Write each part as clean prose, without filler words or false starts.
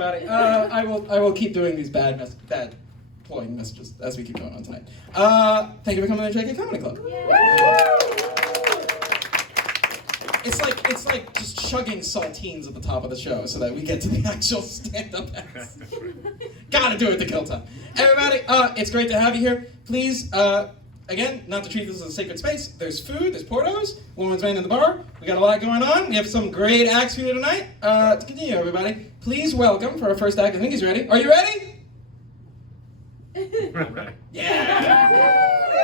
everybody. I will keep doing these bad ploying messages as we keep going on tonight. Thank you for coming to the JK Comedy Club. It's like just chugging saltines at the top of the show so that we get to the actual stand-up acts. Gotta do it to kill time. Everybody, it's great to have you here. Please, again, not to treat this as a sacred space. There's food, there's portos, woman's man in the bar. We got a lot going on. We have some great acts for you tonight. To continue, everybody, please welcome for our first act. I think he's ready. Are you ready? Yeah!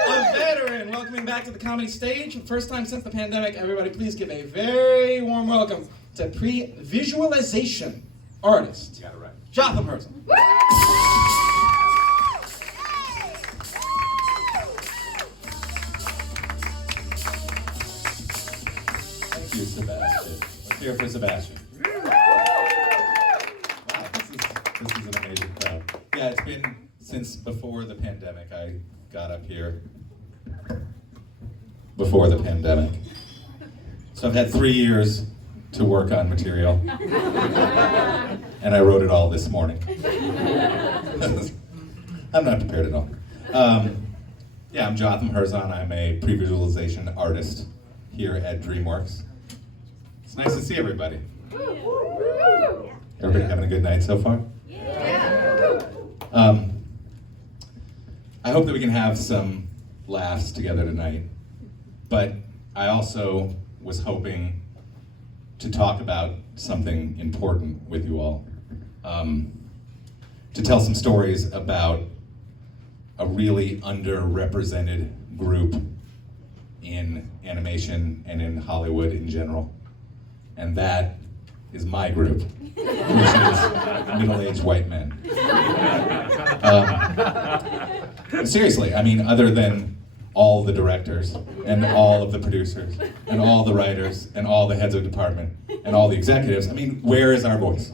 A veteran welcoming back to the comedy stage. First time since the pandemic. Everybody, please give a very warm welcome to pre-visualization artist. You got it right. Jotham Herzon. Thank you, Sebastian. Let's hear it for Sebastian. Wow, this is an amazing crowd. Yeah, it's been since before the pandemic. I got up here before the pandemic. So I've had 3 years to work on material. And I wrote it all this morning. I'm not prepared at all. Yeah, I'm Jotham Herzon. I'm a pre-visualization artist here at DreamWorks. It's nice to see everybody. Everybody having a good night so far? Yeah. I hope that we can have some laughs together tonight, but I also was hoping to talk about something important with you all, to tell some stories about a really underrepresented group in animation and in Hollywood in general, and that is my group, which is middle-aged white men. Seriously, I mean, other than all the directors, and all of the producers, and all the writers, and all the heads of department, and all the executives, I mean, where is our voice?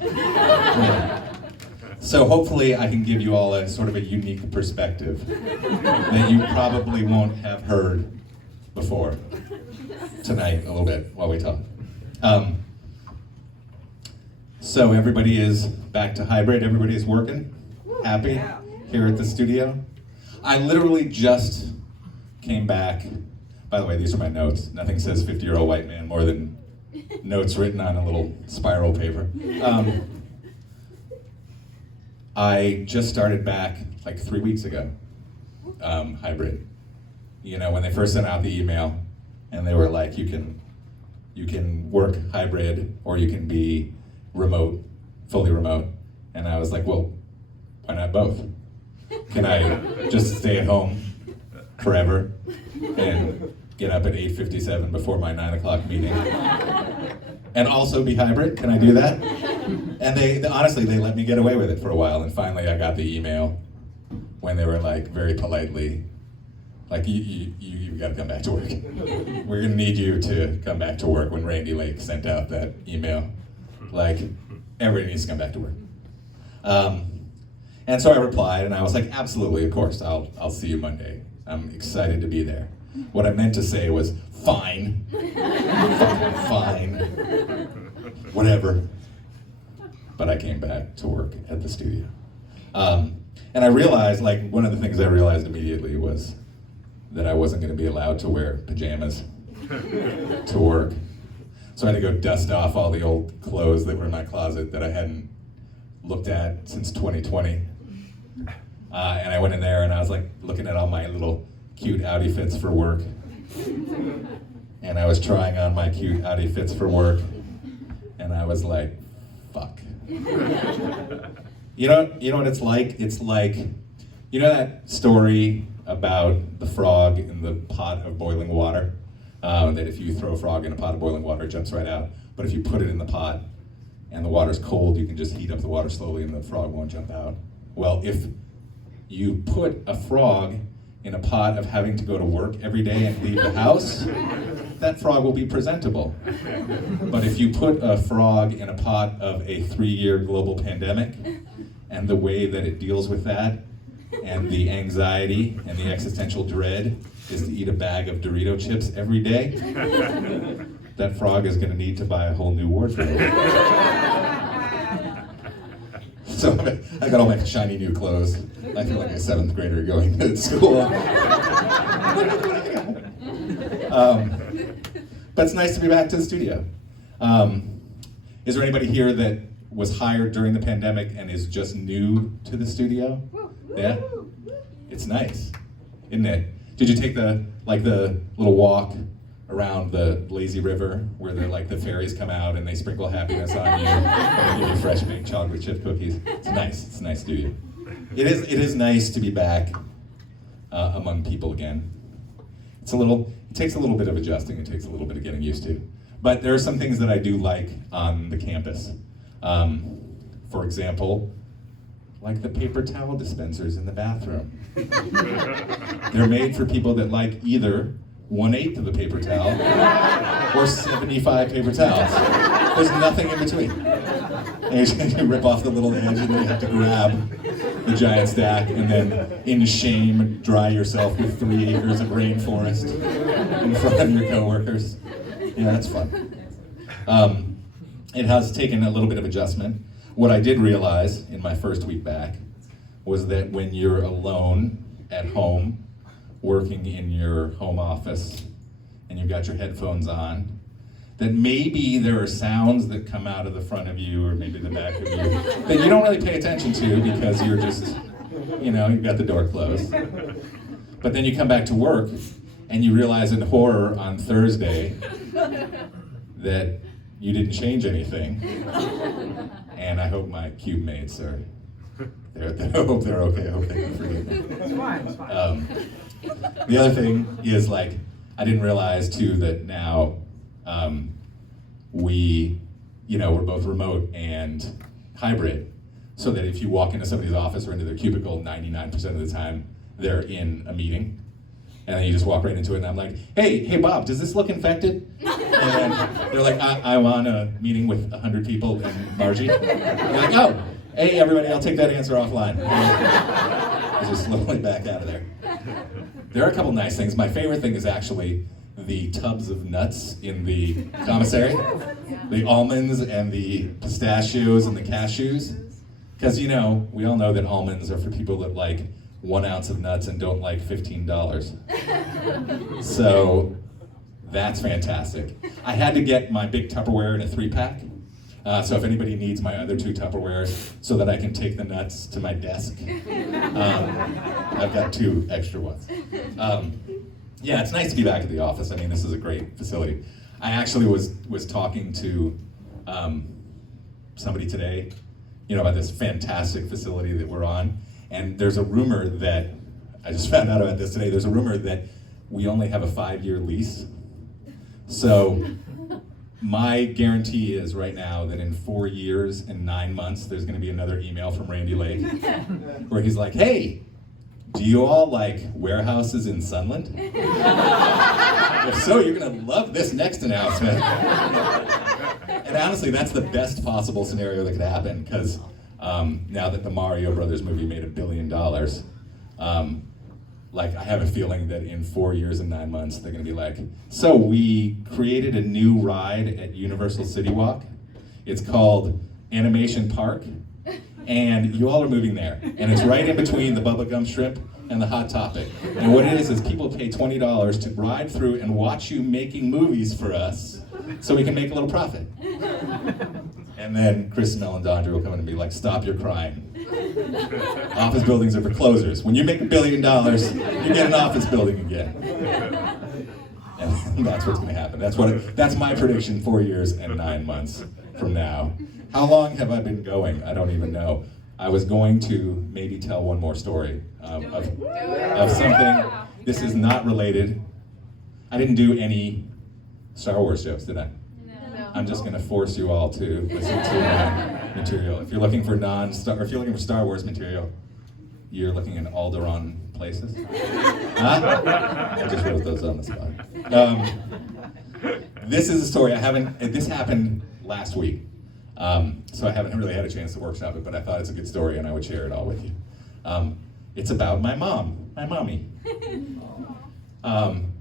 So hopefully I can give you all a sort of a unique perspective that you probably won't have heard before tonight a little bit while we talk. So everybody is back to hybrid, everybody is working, happy here at the studio. I literally just came back. By the way, these are my notes. Nothing says 50-year-old white man more than notes written on a little spiral paper. I just started back like 3 weeks ago, hybrid. You know, when they first sent out the email and they were like, you can work hybrid or you can be remote, fully remote. And I was like, well, why not both? Can I just stay at home forever and get up at 8:57 before my 9 o'clock meeting and also be hybrid? Can I do that? And they honestly, they let me get away with it for a while, and finally I got the email when they were like, very politely, like, you gotta come back to work. We're gonna need you to come back to work. When Randy Lake sent out that email, like, everybody needs to come back to work. And so I replied, and I was like, absolutely, of course, I'll see you Monday. I'm excited to be there. What I meant to say was, fine, fine, whatever. But I came back to work at the studio. And I realized, like, one of the things I realized immediately was that I wasn't gonna be allowed to wear pajamas to work. So I had to go dust off all the old clothes that were in my closet that I hadn't looked at since 2020. And I went in there and I was like looking at all my little cute outie fits for work. And I was trying on my cute outie fits for work. And I was like, fuck. You know what it's like? It's like, you know that story about the frog in the pot of boiling water? That if you throw a frog in a pot of boiling water, it jumps right out. But if you put it in the pot and the water's cold, you can just heat up the water slowly and the frog won't jump out. Well, if you put a frog in a pot of having to go to work every day and leave the house, that frog will be presentable. But if you put a frog in a pot of a 3-year global pandemic, and the way that it deals with that, and the anxiety and the existential dread is to eat a bag of Dorito chips every day, that frog is going to need to buy a whole new wardrobe. So I got all my shiny new clothes. I feel like a 7th grader going to school. But it's nice to be back to the studio. Is there anybody here that was hired during the pandemic and is just new to the studio? Yeah? It's nice, isn't it? Did you take the little walk around the lazy river where the fairies come out and they sprinkle happiness on you and they give you fresh baked chocolate chip cookies? It's a nice studio. It is nice to be back among people again. It takes a little bit of adjusting, it takes a little bit of getting used to. But there are some things that I do like on the campus. For example, like the paper towel dispensers in the bathroom. They're made for people that like either 1/8 of the paper towel or 75 paper towels. There's nothing in between. And you rip off the little edge and then you have to grab the giant stack and then, in shame, dry yourself with 3 acres of rainforest in front of your coworkers. Yeah, that's fun. It has taken a little bit of adjustment. What I did realize in my first week back was that when you're alone at home, working in your home office, and you've got your headphones on, that maybe there are sounds that come out of the front of you or maybe the back of you that you don't really pay attention to because you're just, you've got the door closed. But then you come back to work and you realize in horror on Thursday that you didn't change anything. And I hope my cube mates I hope they're okay, I hope they can forgive me. It's fine. The other thing is I didn't realize too that now we're both remote and hybrid, so that if you walk into somebody's office or into their cubicle, 99% of the time they're in a meeting, and then you just walk right into it, and I'm like, hey Bob, does this look infected? And they're like, I'm on a meeting with 100 people and Margie. And you're like, oh, hey everybody, I'll take that answer offline. I just slowly back out of there. There are a couple nice things. My favorite thing is actually the tubs of nuts in the commissary. The almonds and the pistachios and the cashews. Because, we all know that almonds are for people that like 1 ounce of nuts and don't like $15. So that's fantastic. I had to get my big Tupperware in a 3-pack. So if anybody needs my other 2 Tupperwares so that I can take the nuts to my desk, I've got 2 extra ones. Yeah, it's nice to be back at the office. I mean, this is a great facility. I actually was talking to somebody today, about this fantastic facility that we're on. And there's a rumor that, I just found out about this today, there's a rumor that we only have a 5-year lease. So my guarantee is right now that in 4 years and 9 months, there's gonna be another email from Randy Lake where he's like, hey, do you all like warehouses in Sunland? If so, you're gonna love this next announcement. And honestly, that's the best possible scenario that could happen, because now that the Mario Brothers movie made $1 billion, I have a feeling that in 4 years and 9 months, they're gonna be like, so we created a new ride at Universal City Walk. It's called Animation Park, and you all are moving there. And it's right in between the Bubblegum Shrimp and the Hot Topic. And what it is people pay $20 to ride through and watch you making movies for us so we can make a little profit. And then Chris and Melandandra will come in and be like, stop your crying. Office buildings are for closers. When you make $1 billion, you get an office building again. And that's what's gonna happen. That's my prediction 4 years and 9 months from now. How long have I been going? I don't even know. I was going to maybe tell one more story of something. This is not related. I didn't do any Star Wars jokes, did I? No. I'm just gonna force you all to listen to material. If you're looking for Star Wars material, you're looking in Alderaan places. Huh? I just wrote those on the spot. This is a story this happened last week. So I haven't really had a chance to workshop it, but I thought it's a good story and I would share it all with you. It's about my mommy.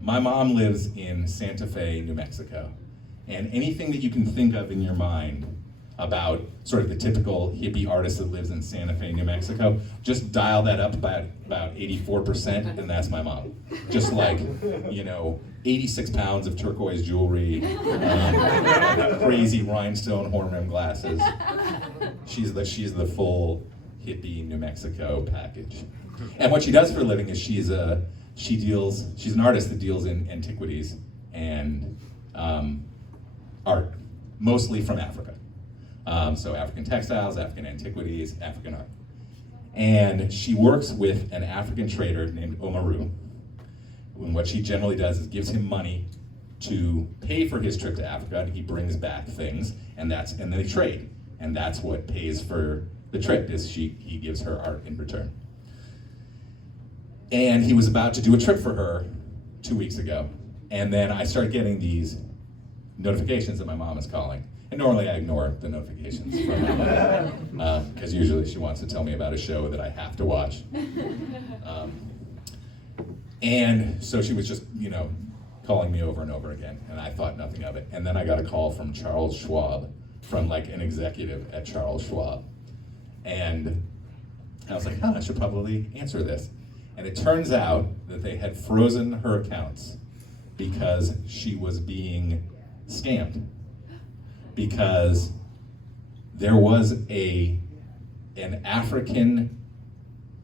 My mom lives in Santa Fe, New Mexico. And anything that you can think of in your mind about sort of the typical hippie artist that lives in Santa Fe, New Mexico. Just dial that up by about 84%, and that's my mom. Just like, 86 pounds of turquoise jewelry, crazy rhinestone horn-rimmed glasses. She's the full hippie New Mexico package. And what she does for a living is she's an artist that deals in antiquities and art, mostly from Africa. So African textiles, African antiquities, African art. And she works with an African trader named Omaru. And what she generally does is gives him money to pay for his trip to Africa, and he brings back things, and then they trade. And that's what pays for the trip, is he gives her art in return. And he was about to do a trip for her 2 weeks ago. And then I started getting these notifications that my mom is calling. And normally I ignore the notifications from my mom, because usually she wants to tell me about a show that I have to watch. And so she was just, calling me over and over again, and I thought nothing of it. And then I got a call from Charles Schwab, from like an executive at Charles Schwab. And I was like, I should probably answer this. And it turns out that they had frozen her accounts because she was being scammed. Because there was an African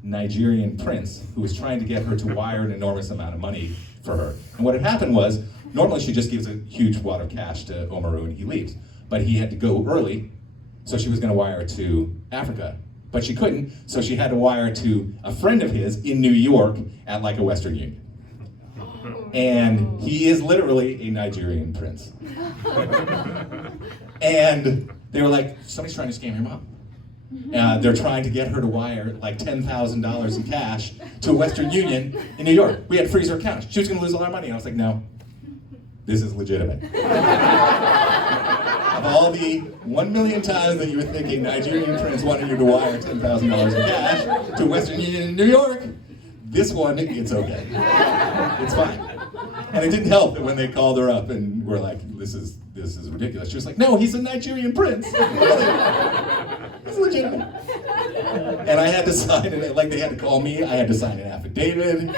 Nigerian prince who was trying to get her to wire an enormous amount of money for her. And what had happened was, normally she just gives a huge wad of cash to Omaru and he leaves. But he had to go early, so she was going to wire to Africa. But she couldn't, so she had to wire to a friend of his in New York at like a Western Union. And he is literally a Nigerian prince. And they were like, somebody's trying to scam your mom. They're trying to get her to wire like $10,000 in cash to a Western Union in New York. We had to freeze her account. She was going to lose all our money. And I was like, no, this is legitimate. Of all the 1 million times that you would think a Nigerian prince wanted you to wire $10,000 in cash to a Western Union in New York, this one, it's okay. It's fine. And it didn't help that when they called her up and were like, this is ridiculous. She was like, no, he's a Nigerian prince. It's legitimate. And I had to sign it, like they had to call me, I had to sign an affidavit.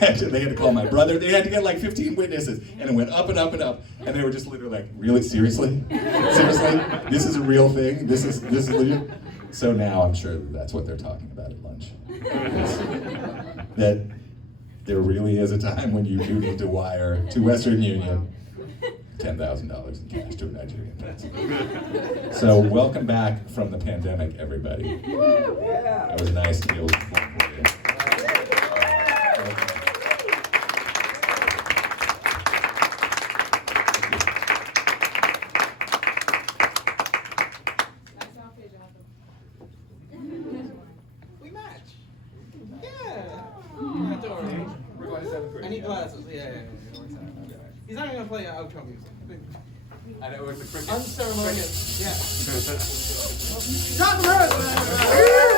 They had to call my brother. They had to get like 15 witnesses. And it went up and up and up. And they were just literally like, really? Seriously? Seriously? This is a real thing? This is legit? So now I'm sure that's what they're talking about at lunch. That there really is a time when you do need to wire to Western Union $10,000 in cash to a Nigerian prince. So welcome back from the pandemic, everybody. It was nice to be able to perform for you. We match. Yeah. I need glasses. Yeah. He's not even gonna play outro music. I know it's a cricket. Unceremonious. Yeah. Jotham Herzon!